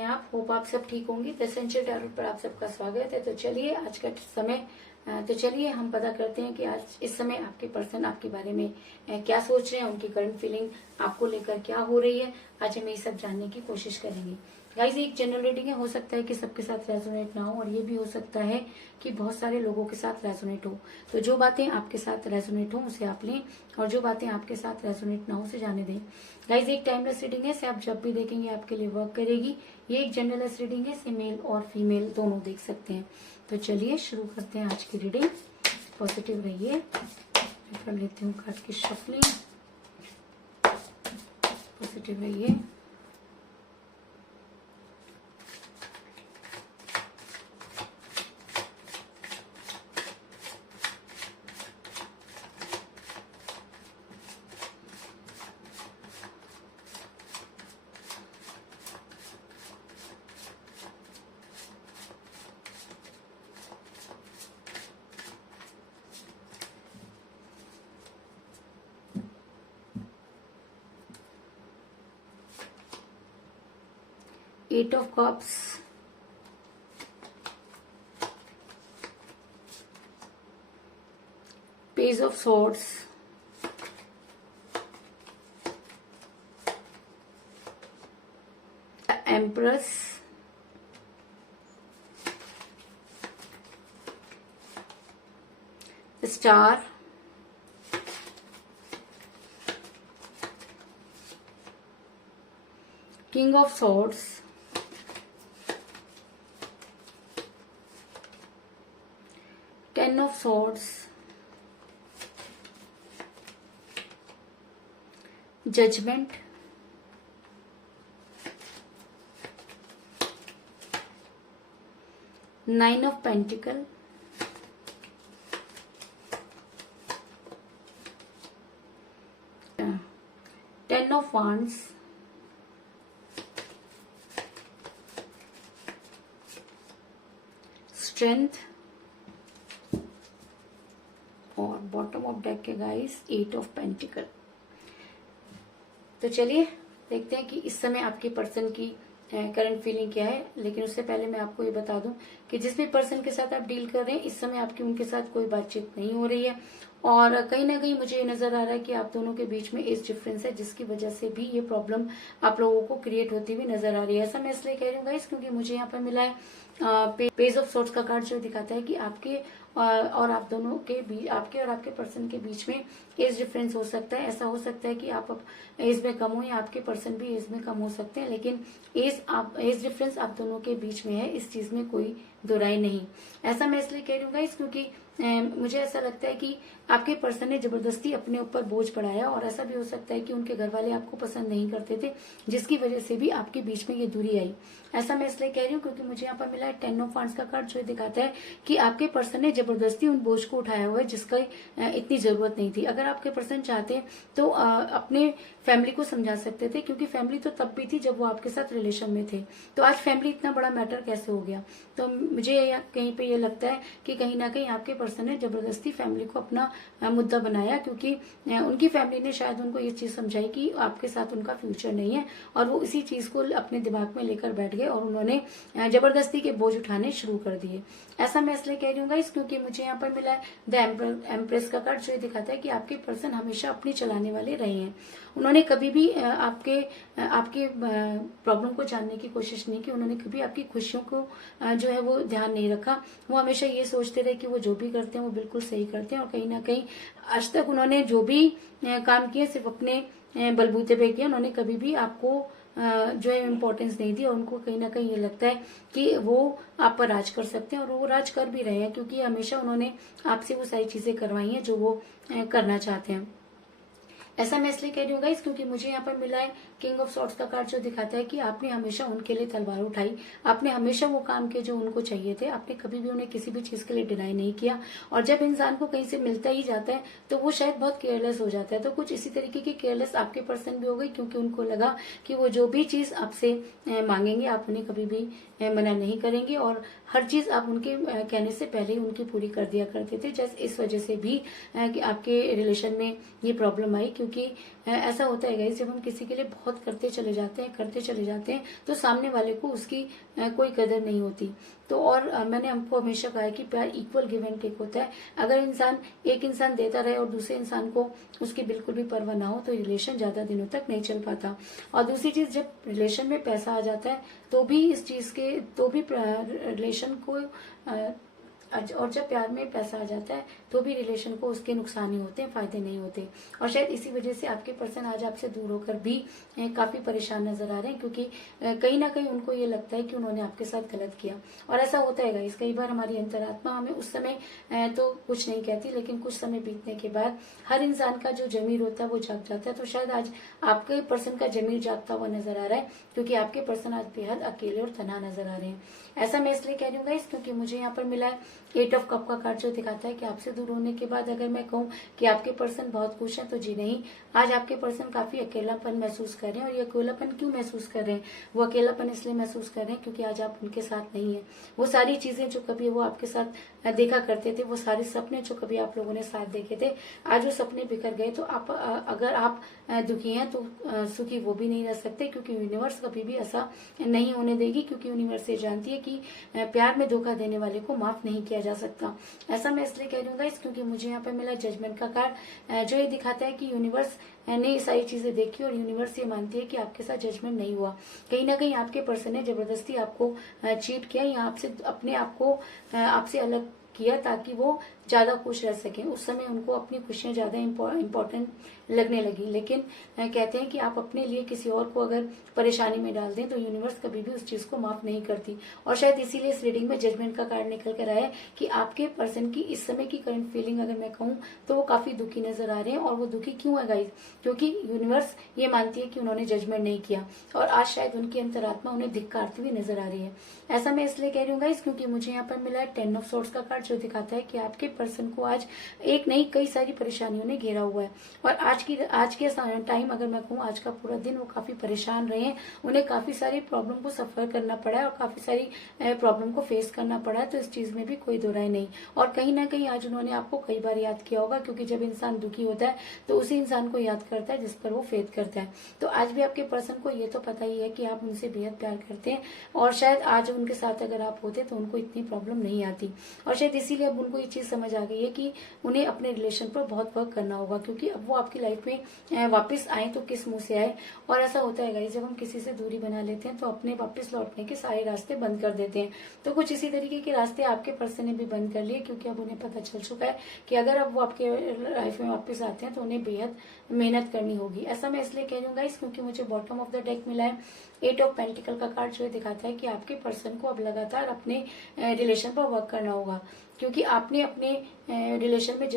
हैं आप? होप आप सब ठीक होंगे। द एसेंशियल टैरोट पर आप सबका स्वागत है। तो चलिए आज का समय चलिए हम पता करते हैं कि आज इस समय आपके पर्सन आपके बारे में क्या सोच रहे हैं, उनकी करंट फीलिंग आपको लेकर क्या हो रही है। आज हम ये सब जानने की कोशिश करेंगे। गाइस, एक जनरल रीडिंग है, हो सकता है कि सबके साथ रेजोनेट ना हो और ये भी हो सकता है कि बहुत सारे लोगों के साथ रेजोनेट हो। तो जो बातें आपके साथ रेजोनेट हो उसे आप लें और जो बातें आपके साथ रेजोनेट ना हो उसे जाने दें। गाइस, एक टाइमलेस रीडिंग है, इसे आप जब भी देखेंगे आपके लिए वर्क करेगी। ये एक जनरलेस रीडिंग है, इसे मेल और फीमेल दोनों देख सकते हैं। तो चलिए शुरू करते हैं आज की रीडिंग। पॉजिटिव रहिए। मैं कर लेती हूँ कार्ड की शफलिंग। पॉजिटिव रहिए। Eight of Cups, Page of Swords, Empress, Star, King of Swords, Ten of Swords, Judgment, Nine of Pentacles, Ten of Wands, Strength और बॉटम ऑफ डेक के गाइस एट ऑफ पेंटिकल। तो चलिए देखते हैं कि इस समय आपके पर्सन की करंट फीलिंग क्या है। लेकिन उससे पहले मैं आपको ये बता दूं कि जिस भी पर्सन के साथ आप डील कर रहे हैं इस समय आपकी उनके साथ कोई बातचीत नहीं हो रही है और कहीं ना कहीं मुझे ये नजर आ रहा है कि आप दोनों के बीच में एज डिफरेंस है, जिसकी वजह से भी ये प्रॉब्लम आप लोगों को क्रिएट होती हुई नजर आ रही है। ऐसा मैं इसलिए कह रही हूँ गाइस क्योंकि मुझे यहाँ पर मिला है पेज ऑफ सोर्ट्स का कार्ड, जो दिखाता है कि आपके और आप दोनों के बीच, आपके और आपके पर्सन के बीच में एज डिफरेंस हो सकता है। ऐसा हो सकता है कि आप एज में कम हो या आपके पर्सन भी एज में कम हो सकते हैं, लेकिन एज डिफरेंस आप दोनों के बीच में है, इस चीज में कोई दो राय नहीं। ऐसा मैं इसलिए कह रही हूँ गाइस क्योंकि मुझे ऐसा लगता है कि आपके पर्सन ने जबरदस्ती अपने ऊपर बोझ बढ़ाया और ऐसा भी हो सकता है कि उनके घर वाले आपको पसंद नहीं करते थे, जिसकी वजह से भी आपके बीच में ये दूरी आई। ऐसा मैं इसलिए कह रही हूँ क्योंकि मुझे यहाँ पर मिला है टेन ऑफ वांड्स का कार्ड, जो दिखाता है कि आपके पर्सन ने जबरदस्ती उन बोझ को उठाया हुआ है जिसका इतनी जरूरत नहीं थी। अगर आपके पर्सन चाहते तो अपने फैमिली को समझा सकते थे, क्योंकि फैमिली तो तब भी थी जब वो आपके साथ रिलेशन में थे। तो आज फैमिली इतना बड़ा मैटर कैसे हो गया? तो मुझे कहीं पे ये लगता है कि कहीं ना कहीं आपके पर्सन ने जबरदस्ती फैमिली को अपना मुद्दा बनाया, क्योंकि उनकी फैमिली ने शायद उनको ये चीज समझाई कि आपके साथ उनका फ्यूचर नहीं है और वो इसी चीज को अपने दिमाग में लेकर बैठ गए और उन्होंने जबरदस्ती के बोझ उठाने शुरू कर दिए। ऐसा मैं इसलिए कह रही हूँ गाइस क्योंकि मुझे यहाँ पर मिला है द एम्प्रेस का कार्ड, जो दिखाता है कि आपके पर्सन हमेशा अपनी चलाने वाले रहे हैं। उन्होंने कभी भी आपके प्रॉब्लम को जानने की कोशिश नहीं की। उन्होंने कभी आपकी खुशियों को जो है वो ध्यान नहीं रखा। वो हमेशा ये सोचते रहे कि वो जो भी करते हैं वो बिल्कुल सही करते हैं और कहीं ना कहीं आज तक उन्होंने जो भी काम किए सिर्फ अपने बलबूते पे किया। उन्होंने कभी भी आपको जो है इम्पोर्टेंस नहीं दी और उनको कहीं ना कहीं ये लगता है कि वो आप पर राज कर सकते हैं और वो राज कर भी रहे हैं, क्योंकि हमेशा उन्होंने आपसे वो सारी चीजें करवाई हैं जो वो करना चाहते हैं। ऐसा मैं इसलिए कह रही हूँ गाइस क्योंकि मुझे यहाँ पर मिला है किंग ऑफ सॉर्ड्स का कार्ड, जो दिखाता है कि आपने हमेशा उनके लिए तलवार उठाई। आपने हमेशा वो काम किए जो उनको चाहिए थे। आपने कभी भी उन्हें किसी भी चीज के लिए डिनाई नहीं किया। और जब इंसान को कहीं से मिलता ही जाता है तो वो शायद बहुत केयरलेस हो जाता है। तो कुछ इसी तरीके की केयरलेस आपके पर्सन भी हो गई, क्योंकि उनको लगा कि वो जो भी चीज आपसे मांगेंगे आप उन्हें कभी भी मना नहीं करेंगे और हर चीज आप उनके कहने से पहले ही उनकी पूरी कर दिया करते थे। जैसे इस वजह से भी कि आपके रिलेशन में ये प्रॉब्लम आई, क्योंकि क्योंकि ऐसा होता है गाइस, जब हम किसी के लिए बहुत करते चले जाते हैं तो सामने वाले को उसकी कोई कदर नहीं होती। तो और मैंने हमको हमेशा कहा है कि प्यार इक्वल गिव एंड टेक होता है। अगर एक इंसान देता रहे और दूसरे इंसान को उसकी बिल्कुल भी परवाह ना हो तो रिलेशन ज्यादा दिनों तक नहीं चल पाता। और दूसरी चीज, जब रिलेशन में पैसा आ जाता है तो भी रिलेशन को और जब प्यार में पैसा आ जाता है तो भी रिलेशन को उसके नुकसान ही होते हैं, फायदे नहीं होते। और शायद इसी वजह से आपके पर्सन आज आपसे दूर होकर भी काफी परेशान नजर आ रहे हैं, क्योंकि कहीं ना कहीं उनको ये लगता है कि उन्होंने आपके साथ गलत किया। और ऐसा होता है गाइस, कई बार हमारी अंतरात्मा हमें उस समय तो कुछ नहीं कहती, लेकिन कुछ समय बीतने के बाद हर इंसान का जो जमीर होता है वो जाग जाता है। तो शायद आज आपके पर्सन का जमीर जागता हुआ नजर आ रहा है, क्योंकि आपके पर्सन आज बेहद अकेले और तन्हा नजर आ रहे हैं। ऐसा मैं इसलिए कह रही हूँ गाइस, क्योंकि मुझे यहाँ पर मिला है 8 ऑफ कप का कार्ड, जो दिखाता है कि आपसे दूर होने के बाद अगर मैं कहूँ कि आपके पर्सन बहुत खुश हैं तो जी नहीं, आज आपके पर्सन काफी अकेलापन महसूस कर रहे हैं। और ये अकेलापन क्यों महसूस कर रहे हैं? वो अकेलापन इसलिए महसूस कर रहे हैं क्योंकि आज आप उनके साथ नहीं है। वो सारी चीजें जो कभी वो आपके साथ देखा करते थे, वो सारे सपने जो कभी आप लोगों ने साथ देखे थे, आज वो सपने बिखर गए। तो अगर आप दुखी हैं तो सुखी वो भी नहीं रह सकते, क्योंकि यूनिवर्स कभी भी ऐसा नहीं होने देगी, क्योंकि यूनिवर्स ये जानती है कि प्यार में धोखा देने वाले को माफ नहीं किया जा सकता। ऐसा मैं इसलिए कह रही हूँ गाइस, क्योंकि मुझे यहाँ पे मिला जजमेंट का कार्ड, जो ये दिखाता है कि यूनिवर्स ने ये सारी चीजें देखी और यूनिवर्स ये मानती है कि आपके साथ जजमेंट नहीं हुआ। कहीं ना कहीं आपके पर्सन ने जबरदस्ती आपको चीट किया या आपसे अलग किया, ताकि वो ज्यादा खुश रह सकें। उस समय उनको अपनी खुशियां ज्यादा इम्पोर्टेंट लगने लगी। लेकिन कहते हैं कि आप अपने लिए किसी और को अगर परेशानी में डाल दें तो यूनिवर्स कभी भी उस चीज को माफ नहीं करती। और शायद इसीलिए इस रीडिंग में जजमेंट का कार्ड निकल कर आया कि आपके पर्सन की इस समय की करंट फीलिंग अगर मैं कहूँ तो वो काफी दुखी नजर आ रहे हैं। और वो दुखी क्यों है गाइस? क्योंकि यूनिवर्स ये मानती है कि उन्होंने जजमेंट नहीं किया और आज शायद उनकी अंतरात्मा उन्हें धिक्कारती हुई नजर आ रही है। ऐसा मैं इसलिए कह रही हूँ गाइस, क्योंकि मुझे यहाँ पर मिला है 10 ऑफ सोर्ड्स का कार्ड, जो दिखाता है कि आपके पर्सन को आज एक नहीं कई सारी परेशानियों ने घेरा हुआ है। और आज के टाइम अगर मैं कहूँ, आज का पूरा दिन वो काफी परेशान रहे हैं। उन्हें काफी सारी प्रॉब्लम को सफर करना पड़ा है और काफी सारी प्रॉब्लम को फेस करना पड़ा है। तो इस चीज में भी कोई दो राय नहीं। और कहीं ना कहीं आज उन्होंने आपको कई बार याद किया होगा, क्योंकि जब इंसान दुखी होता है तो उसी इंसान को याद करता है जिस पर वो फेथ करता है। तो आज भी आपके पर्सन को ये तो पता ही है कि आप उनसे बेहद प्यार करते हैं, और शायद आज उनके साथ अगर आप होते तो उनको इतनी प्रॉब्लम नहीं आती। और शायद इसीलिए अब उनको ये चीज समझ आ गई है कि उन्हें अपने रिलेशन पर बहुत वर्क करना होगा, क्योंकि अब वो आपकी लाइफ में वापस आए तो किस मुंह से आए। और ऐसा होता है गाइस, जब हम किसी से दूरी बना लेते हैं तो अपने वापस लौटने के सारे रास्ते बंद कर देते हैं। तो कुछ इसी तरीके के रास्ते आपके पर्सन ने भी बंद कर लिए, क्योंकि अब उन्हें पता चल चुका है कि अगर अब वो आपके लाइफ में वापस आते हैं तो उन्हें बेहद मेहनत करनी होगी। ऐसा मैं इसलिए कह रही हूँ गाइस, क्योंकि मुझे बॉटम ऑफ द डेक मिला है 8 ऑफ पेंटिकल का कार्ड, जो दिखाता है कि आपके पर्सन को अब लगातार अपने रिलेशन पर वर्क करना होगा, क्योंकि आपने अपने रिलेशन में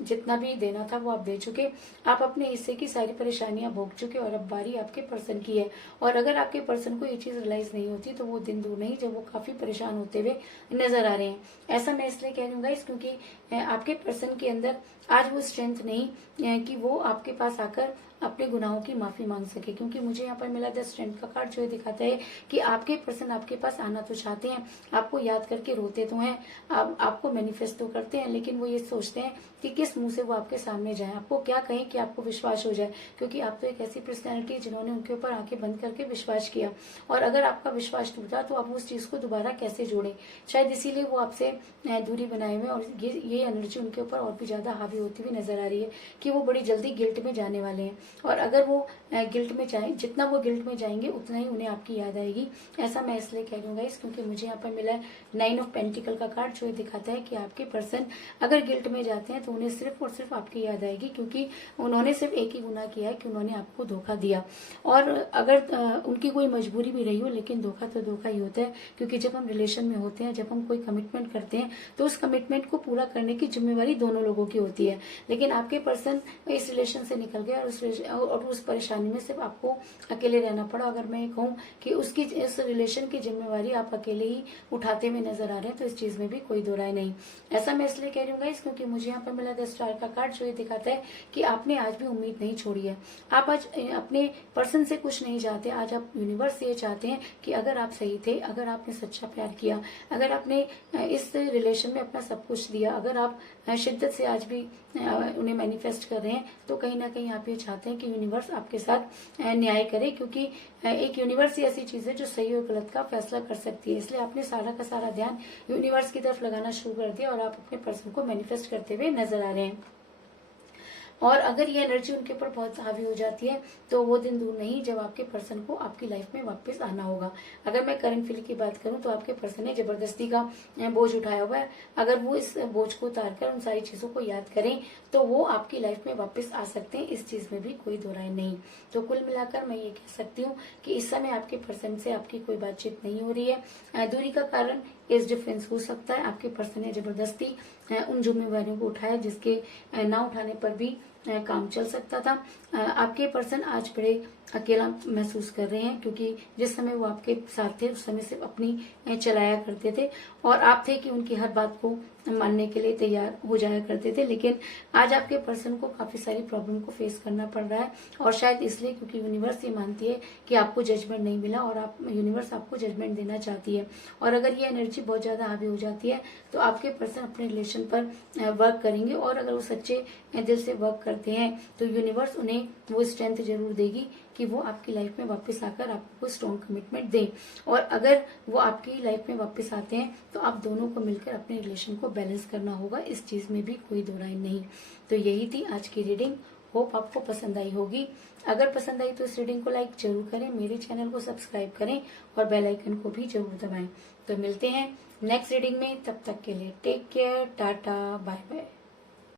जितना भी देना था वो आप दे चुके। आप अपने हिस्से की सारी परेशानियां भोग चुके और अब बारी आपके पर्सन की है। और अगर आपके पर्सन को ये चीज रियलाइज नहीं होती तो वो दिन दूर नहीं जब वो काफी परेशान होते हुए नजर आ रहे हैं। ऐसा मैं इसलिए कह रही हूँ गाइस, क्योंकि आपके पर्सन के अंदर आज वो स्ट्रेंथ नहीं कि वो आपके पास आकर अपने गुनाहों की माफी मांग सके। क्योंकि मुझे यहाँ पर मिला द स्ट्रेंथ का कार्ड, जो दिखाता है कि आपके पर्सन आपके पास आना तो चाहते हैं, आपको याद करके रोते तो हैं, आपको मैनिफेस्ट तो करते हैं, लेकिन वो ये सोचते हैं कि किस मुंह से वो आपके सामने जाए, आपको क्या कहें कि आपको विश्वास हो जाए। क्योंकि आप तो एक ऐसी पर्सनैलिटी है जिन्होंने उनके ऊपर आंखें बंद करके विश्वास किया, और अगर आपका विश्वास टूटा तो आप उस चीज को दोबारा कैसे जोड़े। शायद इसीलिए वो आपसे दूरी बनाए हुए, और ये एनर्जी उनके ऊपर और भी ज्यादा हावी होती हुई नजर आ रही है कि वो बड़ी जल्दी गिल्ट में जाने वाले हैं। और अगर वो गिल्ट में जाए, जितना वो गिल्ट में जाएंगे उतना ही उन्हें आपकी याद आएगी। ऐसा मैं इसलिए कह रही हूँ गाइस, क्योंकि मुझे यहाँ पर मिला है 9 ऑफ पेंटिकल का कार्ड, जो दिखाता है कि आपके पर्सन अगर गिल्ट में जाते हैं तो उन्हें सिर्फ और सिर्फ आपकी याद आएगी, क्योंकि उन्होंने सिर्फ एक ही गुनाह किया है कि उन्होंने आपको धोखा दिया। और अगर उनकी कोई मजबूरी भी रही हो, लेकिन धोखा तो धोखा ही होता है। क्योंकि जब हम रिलेशन में होते हैं, जब हम कोई कमिटमेंट करते हैं तो उस कमिटमेंट को पूरा करने की जिम्मेवारी दोनों लोगों की होती है। लेकिन आपके पर्सन इस रिलेशन से निकल गए और उस और उस परेशानी में सिर्फ आपको अकेले रहना पड़ा। अगर मैं कहूँ कि उसकी इस रिलेशन की जिम्मेवारी आप अकेले ही उठाते हुए नजर आ रहे हैं, तो इस चीज में भी कोई दो राय नहीं। ऐसा मैं इसलिए कह रही हूँ गाइस, क्योंकि मुझे यहाँ पर मिला 10 स्टार का कार्ड, जो ये दिखाता है कि आपने आज भी उम्मीद नहीं छोड़ी है। आप आज अपने पर्सन से कुछ नहीं चाहते। आज आप यूनिवर्स ये चाहते हैं कि अगर आप सही थे, अगर आपने सच्चा प्यार किया, अगर आपने इस रिलेशन में अपना सब कुछ दिया, अगर आप शिद्दत से आज भी उन्हें मैनिफेस्ट कर रहे हैं, तो कहीं ना कहीं आप ये चाहते हैं कि यूनिवर्स आपके साथ न्याय करे, क्योंकि एक यूनिवर्स ही ऐसी चीज है जो सही और गलत का फैसला कर सकती है। इसलिए आपने सारा का सारा ध्यान यूनिवर्स की तरफ लगाना शुरू कर दिया और आप अपने पर्सन को मैनिफेस्ट करते हुए नजर आ रहे हैं। और अगर ये एनर्जी उनके ऊपर बहुत हावी हो जाती है, तो वो दिन दूर नहीं जब आपके पर्सन को आपकी लाइफ में वापस आना होगा। अगर मैं करंट फील की बात करूं, तो आपके पर्सन ने जबरदस्ती का बोझ उठाया हुआ है। अगर वो इस बोझ को उतार कर उन सारी चीजों को याद करें, तो वो आपकी लाइफ में वापस आ सकते हैं। इस चीज में भी कोई दो राय नहीं। तो कुल मिलाकर मैं ये कह सकती हूँ कि इस समय आपके पर्सन से आपकी कोई बातचीत नहीं हो रही है। दूरी का कारण एज डिफरेंस हो सकता है। आपके पर्सन ने जबरदस्ती उन जिम्मेवारियों को उठाया जिसके न उठाने पर भी काम चल सकता था। आपके पर्सन आज बड़े अकेला महसूस कर रहे हैं, क्योंकि जिस समय वो आपके साथ थे उस समय सिर्फ अपनी चलाया करते थे, और आप थे कि उनकी हर बात को मानने के लिए तैयार हो जाया करते थे। लेकिन आज आपके पर्सन को काफी सारी प्रॉब्लम को फेस करना पड़ रहा है, और शायद इसलिए क्योंकि यूनिवर्स ये मानती है कि आपको जजमेंट नहीं मिला, और यूनिवर्स आपको जजमेंट देना चाहती है। और अगर ये एनर्जी बहुत ज्यादा हावी हो जाती है, तो आपके पर्सन अपने रिलेशन पर वर्क करेंगे, और अगर वो सच्चे दिल से वर्क करते हैं, तो यूनिवर्स उन्हें वो स्ट्रेंथ जरूर देगी कि वो आपकी लाइफ में वापस आकर आपको स्ट्रॉन्ग कमिटमेंट दें। और अगर वो आपकी लाइफ में वापस आते हैं, तो आप दोनों को मिलकर अपने रिलेशन को बैलेंस करना होगा। इस चीज में भी कोई दो राय नहीं। तो यही थी आज की रीडिंग। होप आपको पसंद आई होगी। अगर पसंद आई तो इस रीडिंग को लाइक जरूर करें, मेरे चैनल को सब्सक्राइब करें और बेल आइकन को भी जरूर दबाएं। तो मिलते हैं नेक्स्ट रीडिंग में, तब तक के लिए take care, tata, bye bye.